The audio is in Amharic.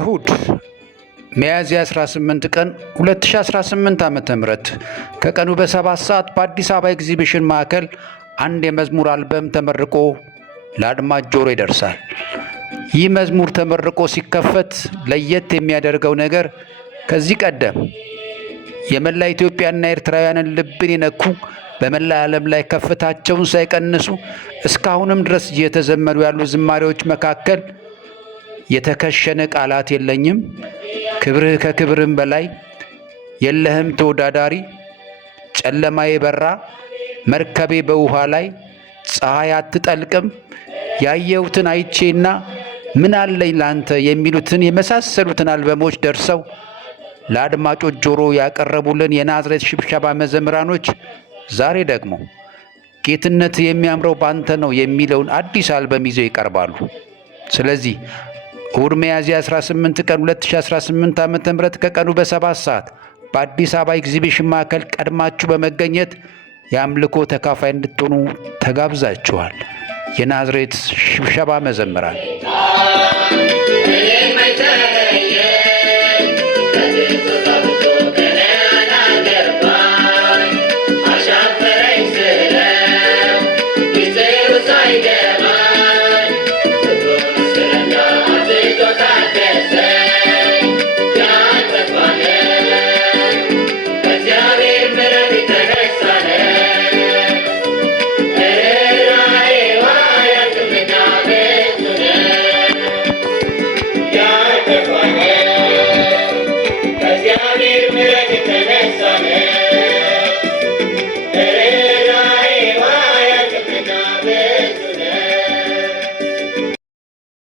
እሁድ ሚያዝያ 18 ቀን 2018 ዓ.ም ከቀኑ በ7 ሰዓት በአዲስ አበባ ኤግዚቢሽን ማዕከል አንድ የመዝሙር አልበም ተመርቆ ለአድማጭ ጆሮ ይደርሳል። ይህ መዝሙር ተመርቆ ሲከፈት ለየት የሚያደርገው ነገር ከዚህ ቀደም የመላ ኢትዮጵያና ኤርትራውያንን ልብን የነኩ በመላ ዓለም ላይ ከፍታቸውን ሳይቀንሱ እስካሁንም ድረስ እየተዘመሩ ያሉ ዝማሬዎች መካከል የተከሸነ ቃላት የለኝም፣ ክብርህ ከክብርም በላይ፣ የለህም ተወዳዳሪ፣ ጨለማዬ በራ፣ መርከቤ በውሃ ላይ፣ ፀሐይ አትጠልቅም፣ ያየሁትን አይቼና ምን አለኝ ላንተ የሚሉትን የመሳሰሉትን አልበሞች ደርሰው ለአድማጮች ጆሮ ያቀረቡልን የናዝሬት ሽብሸባ መዘምራኖች ዛሬ ደግሞ ጌትነት የሚያምረው ባንተ ነው የሚለውን አዲስ አልበም ይዘው ይቀርባሉ። ስለዚህ እሁድ ሚያዝያ 18 ቀን 2018 ዓ.ም ከቀኑ በ7 ሰዓት በአዲስ አበባ ኤግዚቢሽን ማዕከል ቀድማችሁ በመገኘት የአምልኮ ተካፋይ እንድትሆኑ ተጋብዛችኋል። የናዝሬት ሽብሸባ መዘምራን Hey, my